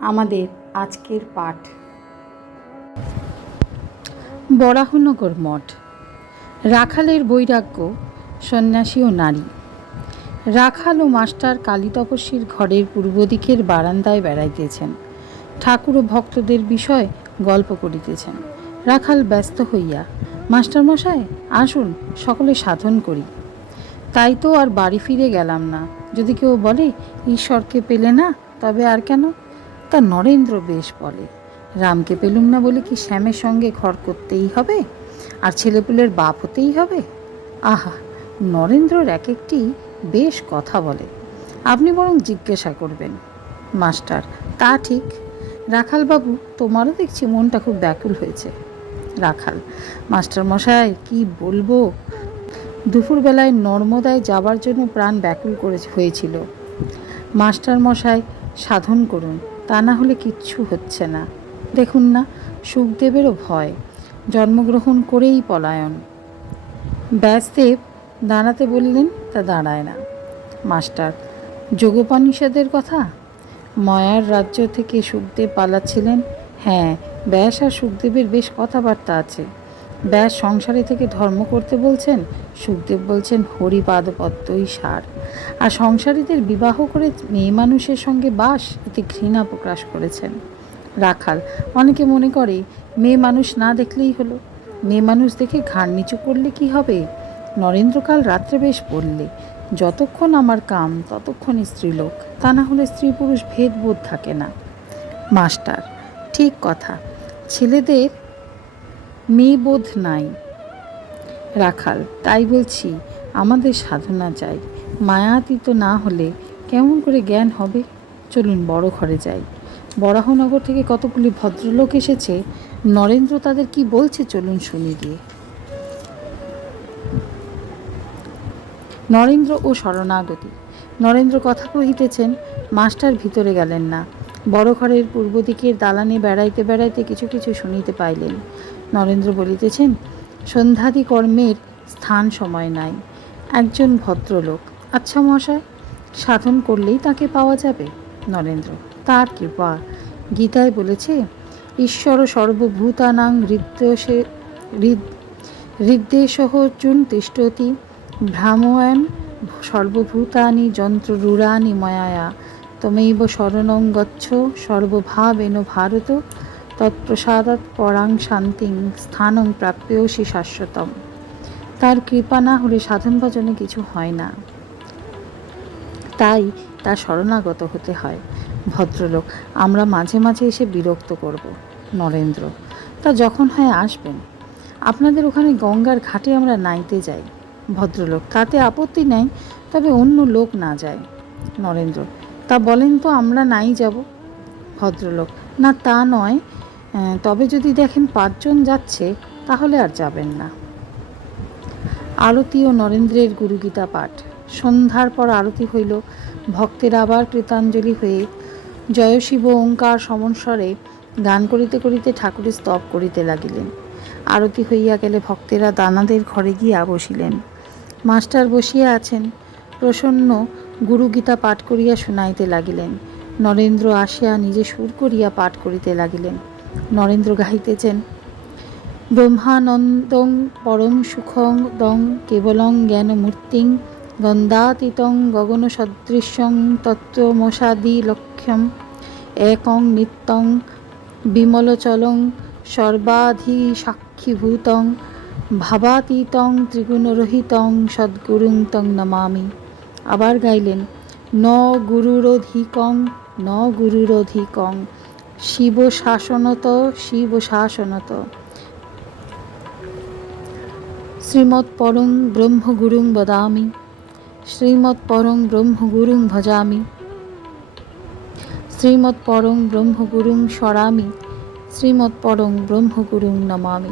আমাদের আজকের পাঠ। বরাহনগর মঠ। রাখালের বৈরাগ্য, সন্ন্যাসী ও নারী। রাখাল ও মাস্টার কালী তপস্বীর ঘরের পূর্ব দিকের বারান্দায় বেড়াইতেছেন। ঠাকুর ও ভক্তদের বিষয় গল্প করিতেছেন। রাখাল ব্যস্ত হইয়া মাস্টারমশাই আসুন, সকলে সাধন করি। তাই তো আর বাড়ি ফিরে গেলাম না। যদি কেউ বলে, ঈশ্বরকে পেলে না, তবে আর কেন? তা নরেন্দ্র বেশ বলে। রামকে পেলুম না বলে কি শ্যামের সঙ্গে ঘর করতেই হবে? আর ছেলেপুলের বাপ হতেই হবে? আহা, নরেন্দ্রর এক একটি বেশ কথা বলে। আপনি বরং জিজ্ঞাসা করবেন। মাস্টার, তা ঠিক। রাখালবাবু, তোমারও দেখছি মনটা খুব ব্যাকুল হয়েছে। রাখাল মাস্টার মশাই কি বলব? দুপুরবেলায় নর্মদায় যাবার জন্য প্রাণ ব্যাকুল করে হয়েছিল। মাস্টার মশাই সাধন করুন। তা না হলে কিচ্ছু হচ্ছে না। দেখুন না, সুখদেবেরও ভয়। জন্মগ্রহণ করেই পলায়ন। ব্যাসদেব দাঁড়াতে বললেন, তা দাঁড়ায় না। মাস্টার, যোগোপনিষদের কথা? ময়ার রাজ্য থেকে সুখদেব পালাচ্ছিলেন? হ্যাঁ ব্যাস আর সুখদেবের বেশ কথাবার্তা আছে। ব্যাস, সংসারে থেকে ধর্ম করতে বলছেন, সুখদেব বলছেন, হরিপাদপদ্মই সার। আর সংসারীদের বিবাহ করে মেয়ে মানুষের সঙ্গে বাস, এতে ঘৃণা প্রকাশ করেছেন। রাখাল, অনেকে মনে করে, মেয়ে মানুষ না দেখলেই হলো। মেয়ে মানুষ দেখে ঘাড় নিচু করলে কি হবে? নরেন্দ্রকাল রাত্রে বেশ পড়লে যতক্ষণ আমার কাম, ততক্ষণই স্ত্রীলোক। তা না হলে স্ত্রী পুরুষ ভেদবোধ থাকে না। মাস্টার, ঠিক কথা। ছেলেদের মেয়েবোধ নাই। রাখাল, তাই বলছি, আমাদের সাধনা চাই। মায়াতীত না হলে কেমন করে জ্ঞান হবে? চলুন বড় ঘরে যাই। বরাহনগর থেকে কতগুলি ভদ্রলোক এসেছে? নরেন্দ্র তাদের কি বলছে? চলুন শুনি গিয়ে। নরেন্দ্র ও শরণাগতি। নরেন্দ্র কথা কহিতেছেন, মাস্টার ভিতরে গেলেন না। বড় ঘরের পূর্ব দিকের দালানে বেড়াইতে বেড়াইতে কিছু কিছু শুনিতে পাইলেন। নরেন্দ্র বলিতেছেন, সন্ধ্যাদি কর্মের স্থান সময় নাই, একজন ভদ্রলোক। আচ্ছা মশাই সাধন করলেই তাকে পাওয়া যাবে? নরেন্দ্র, তার কৃপা গীতায় বলেছে, ঈশ্বর সর্বভূতানাং হৃদ্যসে হৃদ্দেশহ চুন তিষ্ঠতি, ভ্রাময়ন সর্বভূতানি যন্ত্র যন্ত্ররূঢ়ানি ময়ায়া, তমেব শরণং গচ্ছ সর্বভাবেন ভারত তৎপ্রসাদাৎ পরাং শান্তিং স্থানং প্রাপ্যসি শাশ্বতম। তার কৃপা না হলে সাধন ভজনে কিছু হয় না। তাই তার শরণাগত হতে হয়। ভদ্রলোক, আমরা মাঝে মাঝে এসে বিরক্ত করব। নরেন্দ্র, তা যখন হয় আসবেন। আপনাদের ওখানে গঙ্গার ঘাটে আমরা নাইতে যাই। ভদ্রলোক, তাতে আপত্তি নেই, তবে অন্য লোক না যায়। নরেন্দ্র, তা বলেন তো আমরা নাই যাব? ভদ্রলোক, না তা নয় তবে যদি দেখেন পাঁচজন যাচ্ছে, তাহলে আর যাবেন না। আরতি ও নরেন্দ্রের গুরুগীতা পাঠ। সন্ধ্যার পর আরতি হইল। ভক্তের আবার কৃতাঞ্জলি হয়ে জয়শিব ওঙ্কার সমস্বরে গান করিতে করিতে ঠাকুরের স্তব করিতে লাগিলেন। আরতি হইয়া গেলে ভক্তেরা দানাদের ঘরে গিয়া বসিলেন। মাস্টার বসিয়া আছেন। প্রসন্ন গুরুগীতা পাঠ করিয়া শুনাইতে লাগিলেন। নরেন্দ্র আসিয়া নিজে সুর করিয়া পাঠ করিতে লাগিলেন। নরেন্দ্র গাহিতেছেন, ব্রহ্মানন্দং পরম সুখং দং কেবলং জ্ঞানমূর্তিং গন্ধাতীতং গগন সদৃশ্যং তত্ত্বমশাদি লক্ষ্যম একং নিত্যং বিমলচলং সর্বাধি সাক্ষীভূতং ভাবাতীতং ত্রিগুণরহিতং সদ্গুরুং তং নমামি। আবার গাইলেন, ন গুরুরধিকং ন গুরুরধিকং। শিব শাসনত শিব শাসনত শ্রীমৎ শ্রীমৎপরং ব্রহ্মগুরুং বদামি, শ্রীমৎ শ্রীমৎপরং ব্রহ্মগুরুং ভজামি, শ্রীমৎ শ্রীমৎপরং ব্রহ্মগুরুং স্মরামি শ্রীমৎপরং ব্রহ্মগুরুং নমামি।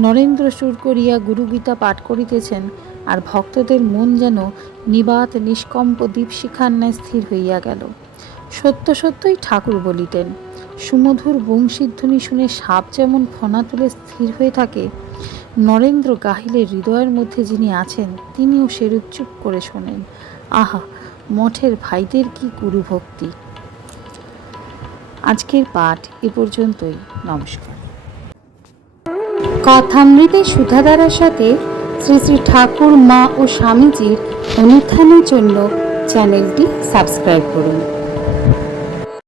নরেন্দ্র সুর করিয়া গুরুগীতা পাঠ করিতেছেন আর ভক্তদের মন যেন নিবাত নিষ্কম্প দীপশিখার ন্যায় স্থির হইয়া গেল। সত্য সত্যই ঠাকুর বলিতেন। সুমধুর বংশীধ্বনি শুনে সাপ যেমন ফনা তুলে স্থির হয়ে থাকে, নরেন্দ্র গাহিলের হৃদয়ের মধ্যে যিনি আছেন, তিনিও সেরূপ চুপ করে শোনেন। আহা, মঠের ভাইদের কি গুরুভক্তি। আজকের পাঠ এ পর্যন্তই, নমস্কার। কথামৃতে সুধাধারার সাথে শ্রী শ্রী ঠাকুর, মা ও স্বামীজির অনুত্থানের জন্য চ্যানেলটি সাবস্ক্রাইব করুন।